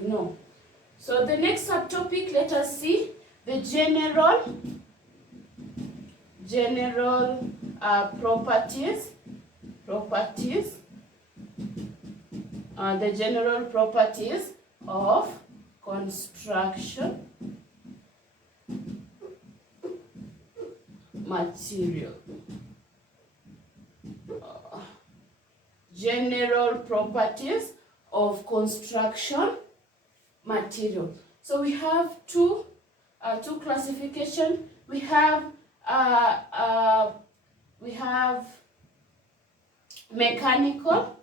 you know. So the next subtopic, let us see the general properties. The general properties of construction material. General properties of construction material. So we have two classification. We have mechanical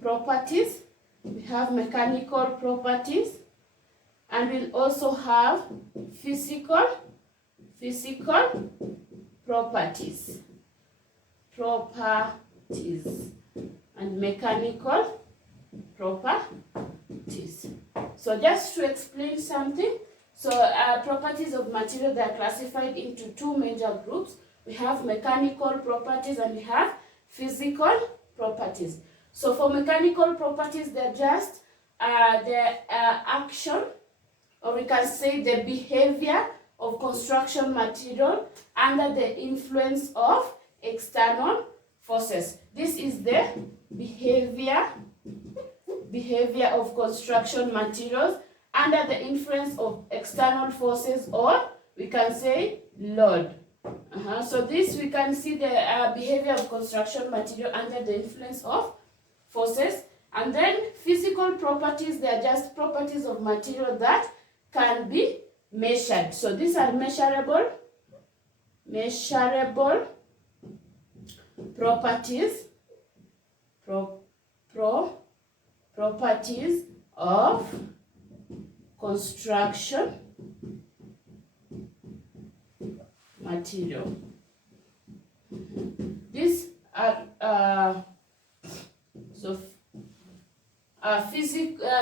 properties. We have mechanical properties, and we'll also have physical properties and mechanical properties. So just to explain something, so properties of material, they are classified into two major groups. We have mechanical properties and we have physical properties. So for mechanical properties, they're just the action, or we can say the behavior of construction material under the influence of external forces. This is the behavior of construction materials under the influence of external forces, or we can say load. So this, we can see the behavior of construction material under the influence of forces. And then physical properties, they are just properties of material that can be measured. So these are measurable properties properties of construction material. These are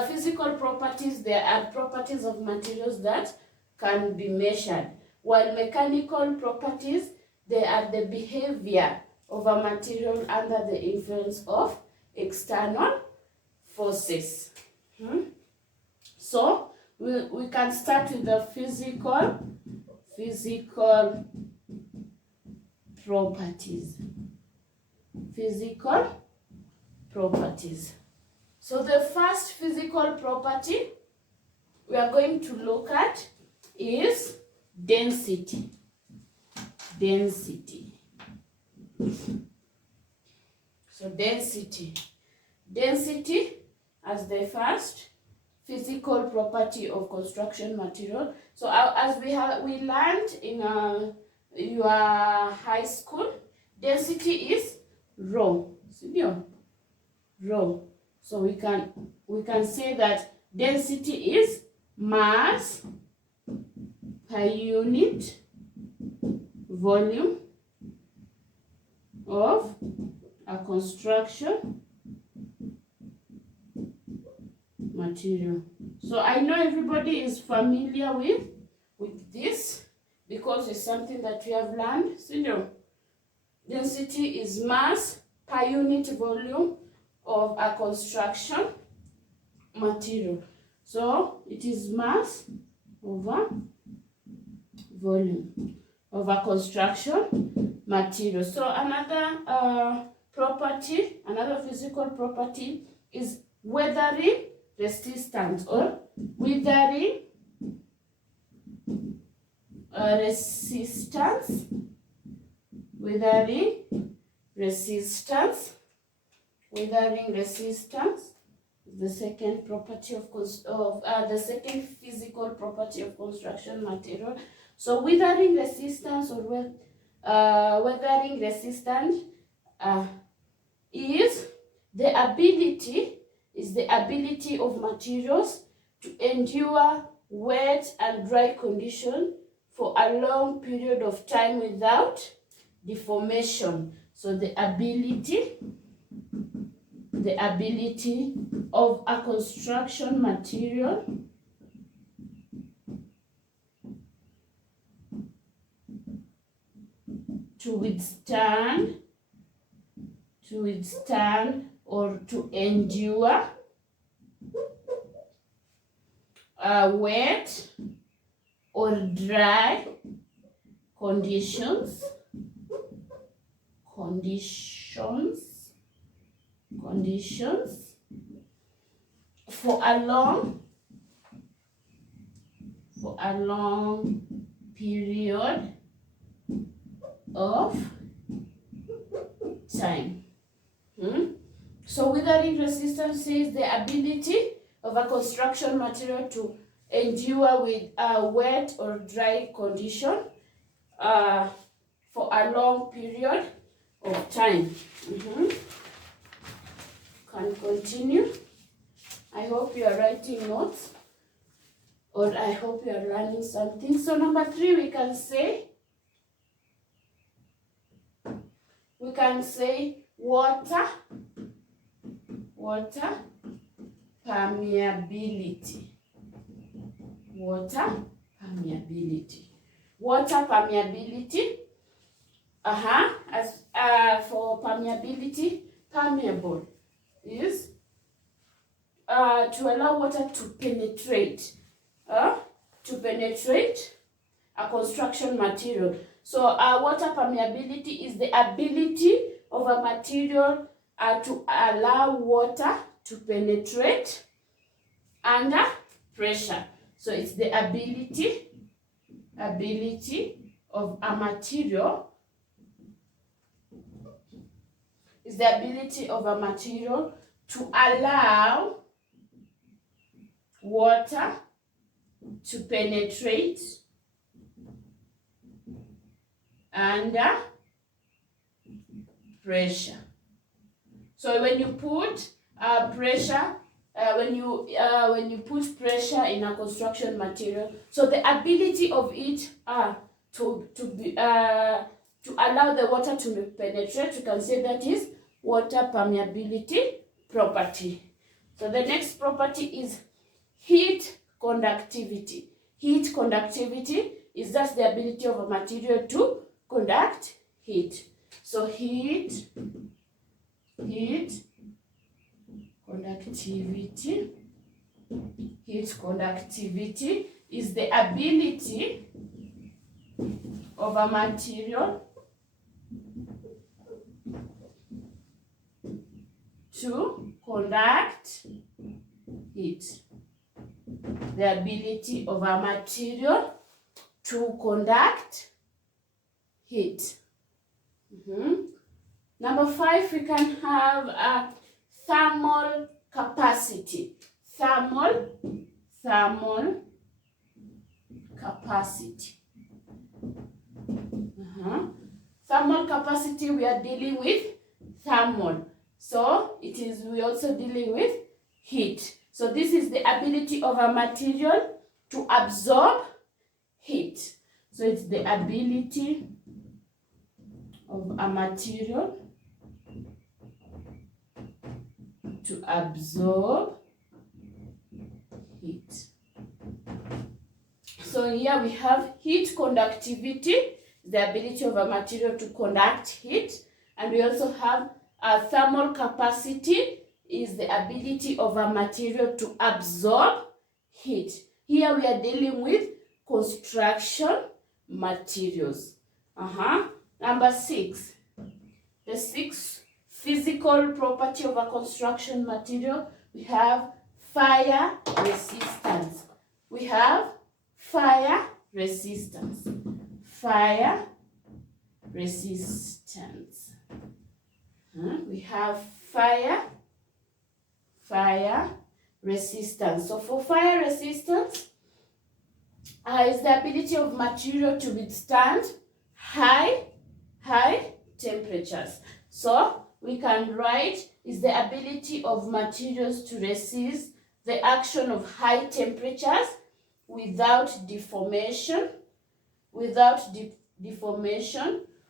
physical properties. They are properties of materials that can be measured, while mechanical properties, they are the behavior of a material under the influence of external forces. So we can start with the physical properties. So the first physical property we are going to look at is density. So density as the first physical property of construction material. So as we learned in your high school, density is rho. So we can say that density is mass per unit volume of a construction material. So I know everybody is familiar with this because it's something that we have learned. So density is mass per unit volume of a construction material. So it is mass over volume of a construction material. So another physical property is weathering resistance, or weathering resistance. Weathering resistance is the second property of the second physical property of construction material. So weathering resistance, or weathering resistance is the ability of materials to endure wet and dry condition for a long period of time without deformation. So the ability of a construction material to withstand or to endure wet or dry conditions for a long period of time. So withering resistance is the ability of a construction material to endure with a wet or dry condition for a long period of time. Can continue. I hope you are writing notes, or I hope you are learning something. So number 3, we can say water permeability. Water permeability. As for permeability, permeable is to allow water to penetrate a construction material. So water permeability is the ability of a material to allow water to penetrate under pressure. So it's the ability of a material to allow water to penetrate under pressure. So when you put pressure, when you put pressure in a construction material, so the ability of it to allow the water to penetrate, you can say that is water permeability property. So the next property is heat conductivity. Heat conductivity is just the ability of a material to conduct heat. So heat conductivity is the ability of a material to conduct heat. The ability of a material to conduct heat. Number 5, we can have a thermal capacity. Thermal capacity. Thermal capacity, we are dealing with thermal. So we also dealing with heat. So this is the ability of a material to absorb heat. So it's the ability of a material to absorb heat. So here we have heat conductivity, the ability of a material to conduct heat, and we also have a thermal capacity, is the ability of a material to absorb heat. Here we are dealing with construction materials. Number 6. The 6th physical property of a construction material, we have fire resistance. We have fire resistance. Fire resistance. We have fire resistance. So for fire resistance, is the ability of material to withstand high temperatures. So we can write is the ability of materials to resist the action of high temperatures without deformation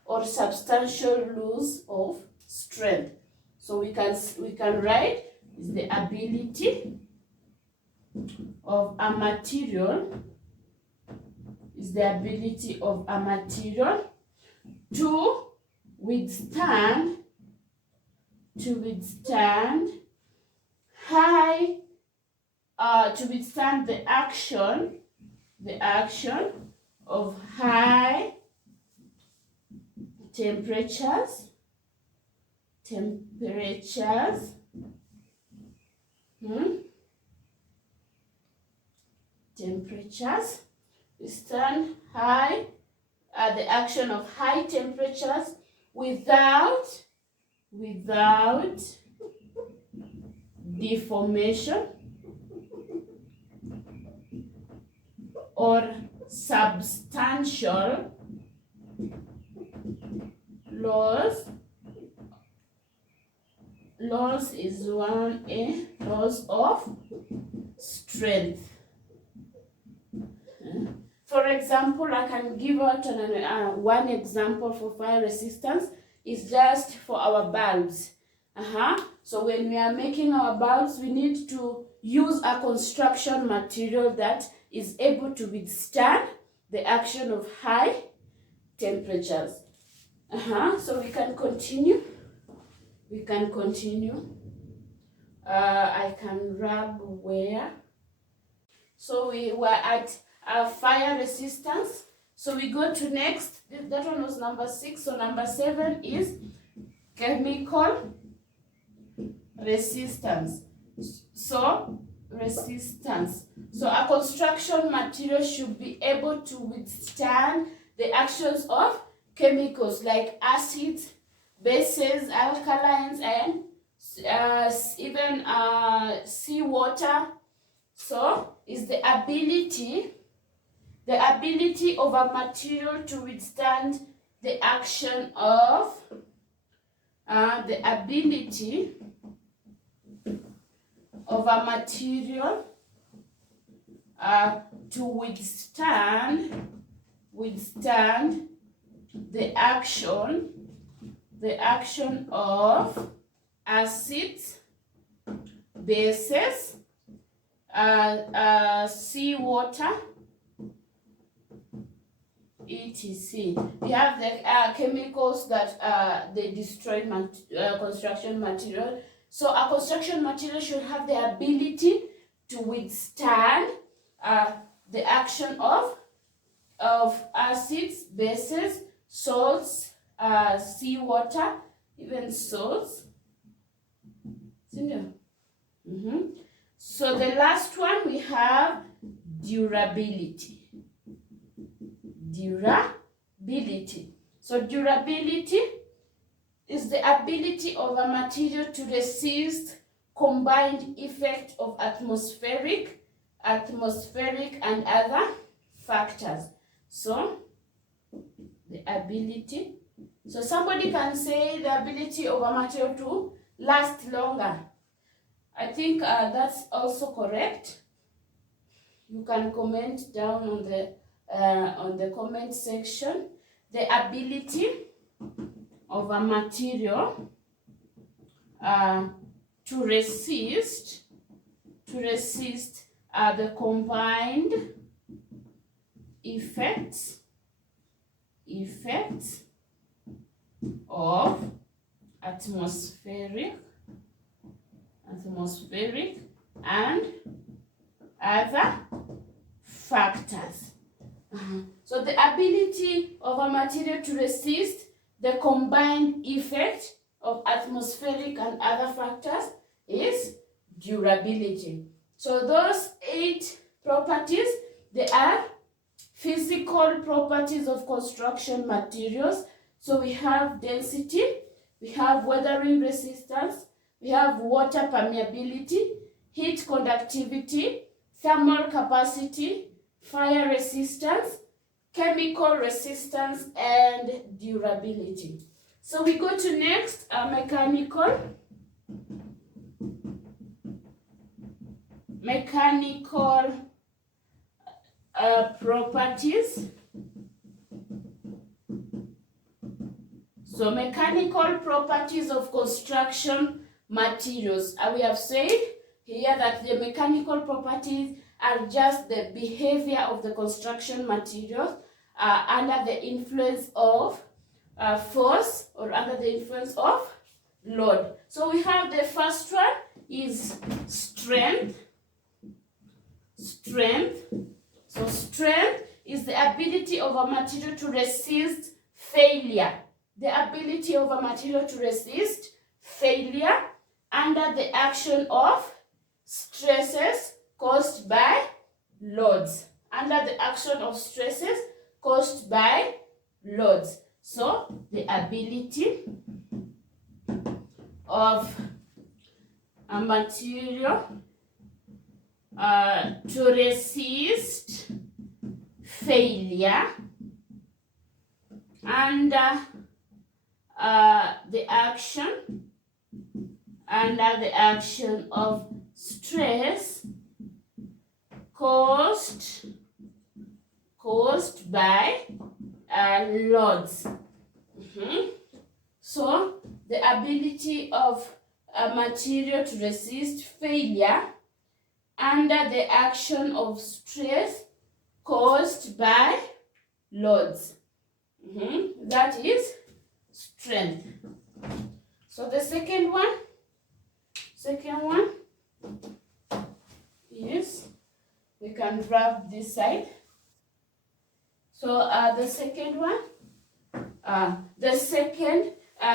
or substantial loss of strength. So we can write is the ability of a material to withstand high to withstand the action of high temperatures, withstand the action of high temperatures without deformation or substantial loss. Loss is loss of strength. For example, I can give out one example for fire resistance. Is just for our bulbs. So when we are making our bulbs, we need to use a construction material that is able to withstand the action of high temperatures. So we can continue. I can rub where. So we were at fire resistance. So we go to next. That one was number 6. So number 7 is chemical resistance. So resistance. So a construction material should be able to withstand the actions of chemicals like acids, bases, alkalines, and even seawater. So is the ability of a material to withstand the action of the ability of a material to withstand the action of acids, bases, seawater, etc. We have the chemicals that they destroy construction material. So a construction material should have the ability to withstand the action of acids, bases, salts, seawater, even salts. So the last one we have durability. So durability is the ability of a material to resist combined effect of atmospheric and other factors. So the ability. So somebody can say the ability of a material to last longer. I think that's also correct. You can comment down on the comment section. The ability of a material to resist the combined effects of atmospheric and other factors. So the ability of a material to resist the combined effect of atmospheric and other factors is durability. So those 8 properties, they are physical properties of construction materials. So we have density, we have weathering resistance, we have water permeability, heat conductivity, thermal capacity, fire resistance, chemical resistance, and durability. So we go to next mechanical properties. So mechanical properties of construction materials. We have said here that the mechanical properties are just the behavior of the construction materials under the influence of force or under the influence of load. So we have the first one is strength. strength. So strength is the ability of a material to resist failure. The ability of a material to resist failure under the action of stresses caused by loads. Under the action of stresses caused by loads. So the ability of a material to resist failure under the action of stress caused by loads. So the ability of a material to resist failure under the action of stress caused by loads. That is strength. So the second one is, we can wrap this side. So the second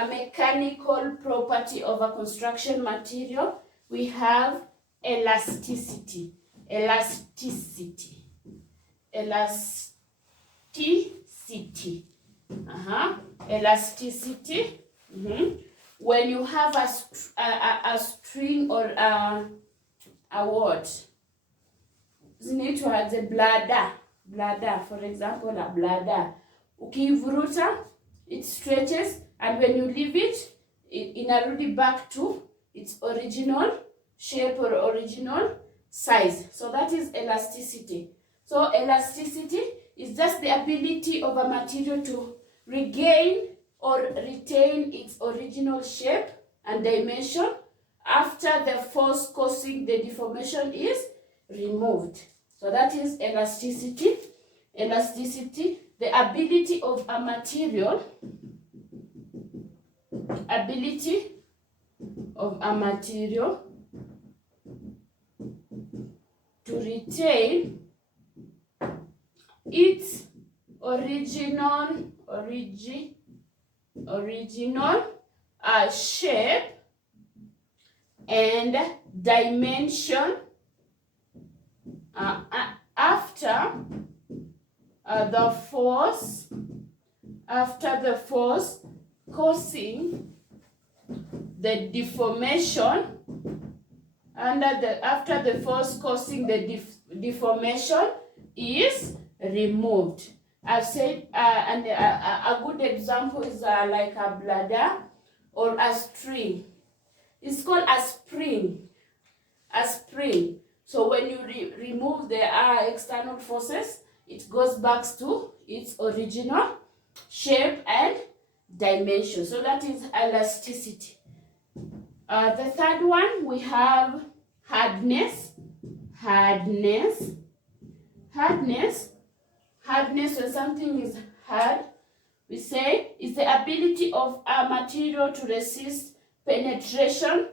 mechanical property of a construction material, we have elasticity. Elasticity. When you have a string or a what? Zinaitwa the bladder, for example, a bladder. Ukivuruta, it stretches, and when you leave it, inarudi back to its original shape or original size. So that is elasticity. So elasticity is just the ability of a material to regain or retain its original shape and dimension after the force causing the deformation is removed. So that is elasticity. Elasticity, the ability of a material, to retain its original shape and dimension after the force causing the deformation after the force causing the deformation is removed. I've said, and a good example is like a bladder or a string. It's called a spring. A spring. So when you remove the external forces, it goes back to its original shape and dimension. So that is elasticity. The third one, we have hardness. Hardness, when something is hard, we say is the ability of a material to resist penetration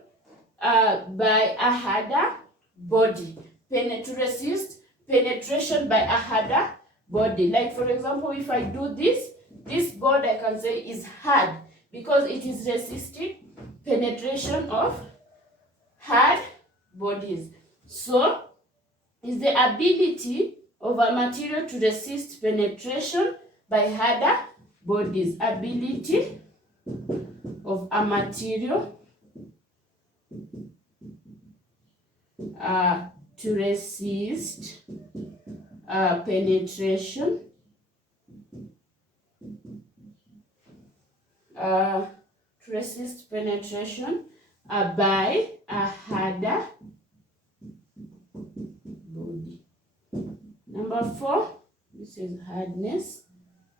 by a harder body. To resist penetration by a harder body. Like for example, if I do this board, I can say is hard because it is resisting penetration of hard bodies. So is the ability of a material to resist penetration by harder bodies. Ability of a material to resist penetration by a harder body. Number 4, this is hardness,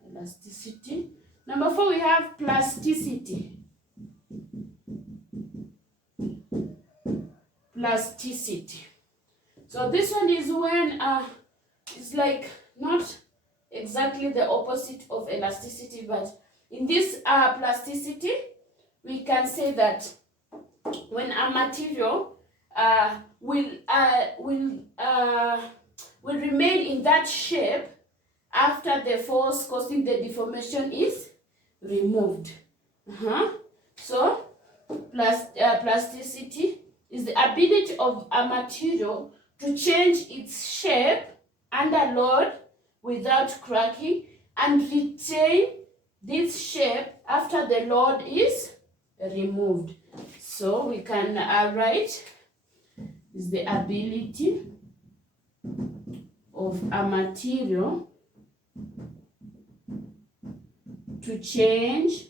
elasticity. Number 4, we have plasticity. Plasticity. So this one is when it's like not exactly the opposite of elasticity, but in this plasticity, we can say that when a material will will remain in that shape after the force causing the deformation is removed. So plasticity is the ability of a material to change its shape under load without cracking and retain this shape after the load is removed. So we can write is the ability of a material to change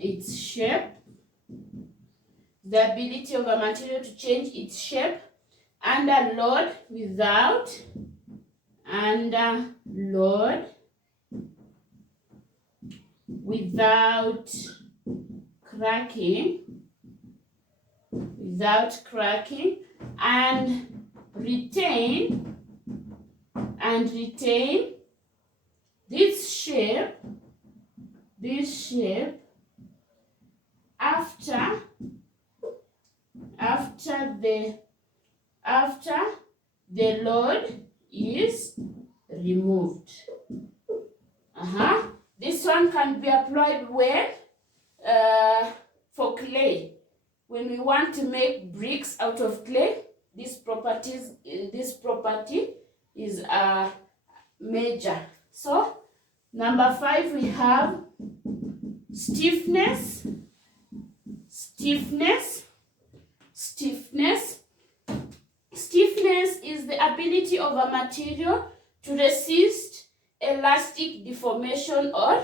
its shape. The ability of a material to change its shape under load without cracking and retain this shape after the load is removed. This one can be applied when for clay. When we want to make bricks out of clay, this property is major. So number 5, we have stiffness. Stiffness is the ability of a material to resist elastic deformation or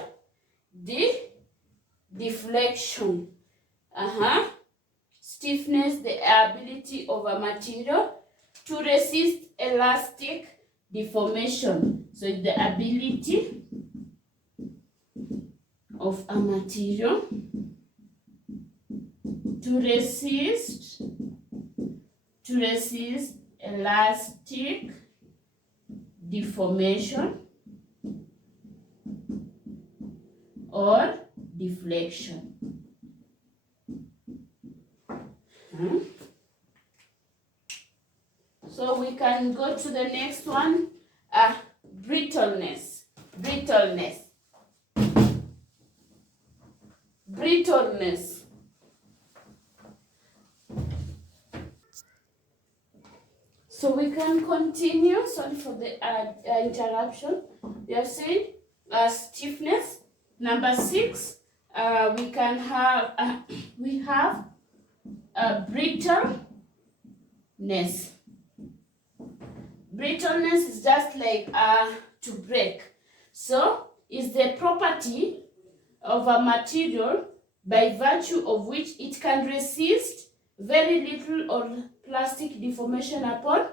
deflection. Stiffness, the ability of a material to resist elastic deformation. So it's the ability of a material to resist elastic deformation or deflection. So we can go to the next one, brittleness. So we can continue. Sorry for the interruption. We have said stiffness. Number 6, we can have brittleness. Brittleness is just like to break. So is the property of a material by virtue of which it can resist very little or plastic deformation upon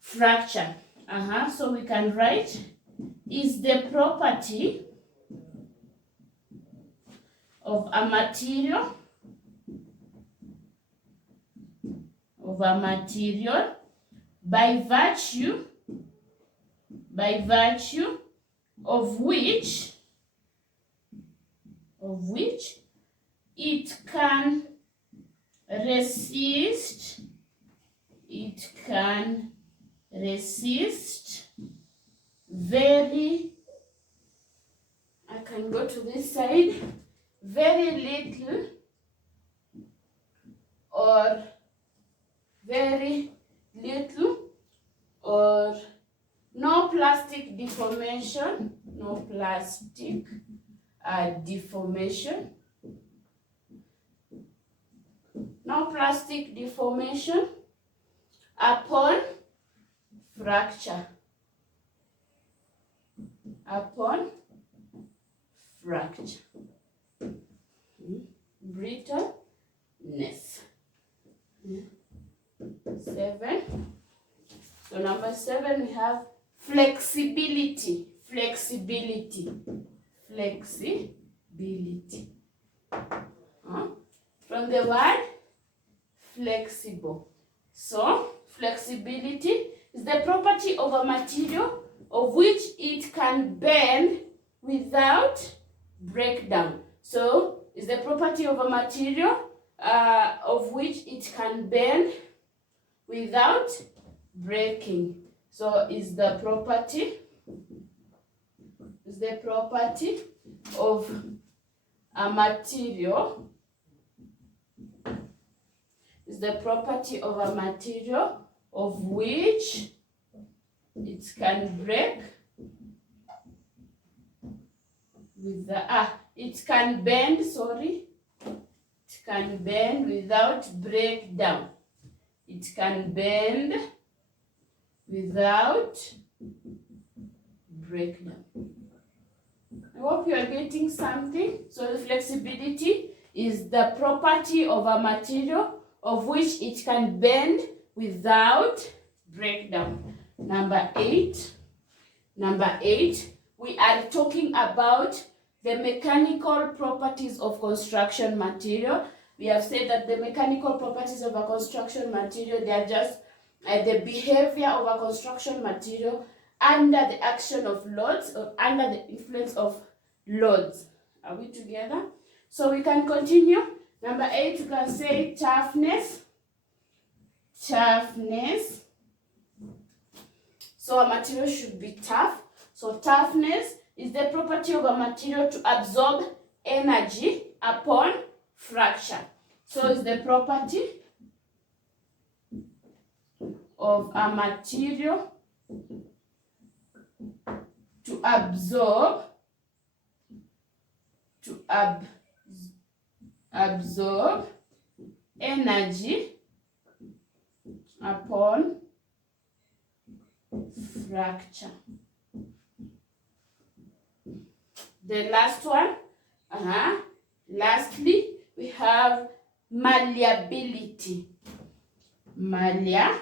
fracture. So we can write is the property of a material by virtue of which it can resist very, I can go to this side, very little or no plastic deformation, upon fracture. Brittleness. 7. So number 7, we have flexibility. From the word flexible. So flexibility is the property of a material of which it can bend without breakdown. So is the property of a material of which it can bend without breaking. So is the property of a material, of which it can break with the it can bend without breakdown. It can bend without breakdown. I hope you are getting something. So the flexibility is the property of a material of which it can bend without breakdown. Number 8, we are talking about the mechanical properties of construction material. We have said that the mechanical properties of a construction material, they are just the behavior of a construction material under the action of loads or under the influence of loads. Are we together? So we can continue. Number 8, you can say toughness. So a material should be tough. So toughness is the property of a material to absorb energy upon fracture. So it's the property of a material to absorb energy upon fracture. The last one, lastly, we have malleability. Malleability.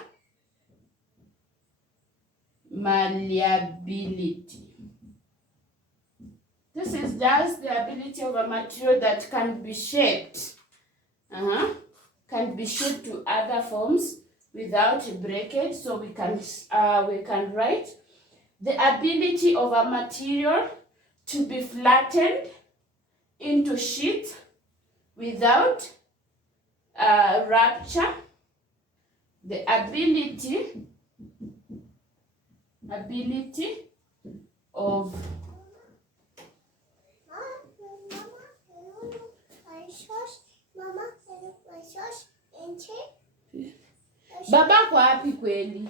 This is just the ability of a material that can be shaped. Can be shaped to other forms without breakage. So we can write the ability of a material to be flattened into sheets without rupture. The ability of Baba kwa wapi kweli?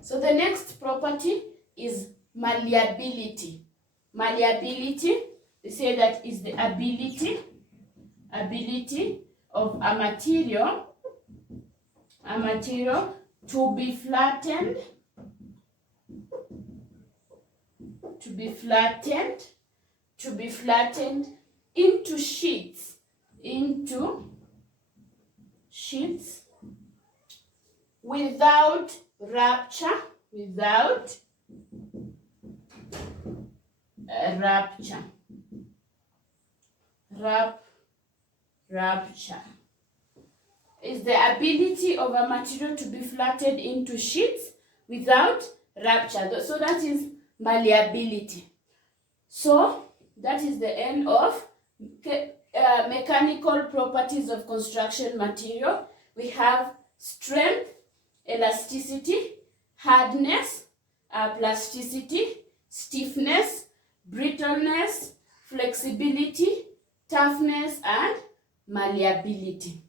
So the next property is malleability. Malleability, we say that is the ability of a material to be flattened into sheets without rupture. Rupture is the ability of a material to be flattened into sheets without rupture. So that is malleability. So that is the end of mechanical properties of construction material. We have strength, elasticity, hardness, plasticity, stiffness, brittleness, flexibility, toughness, and malleability.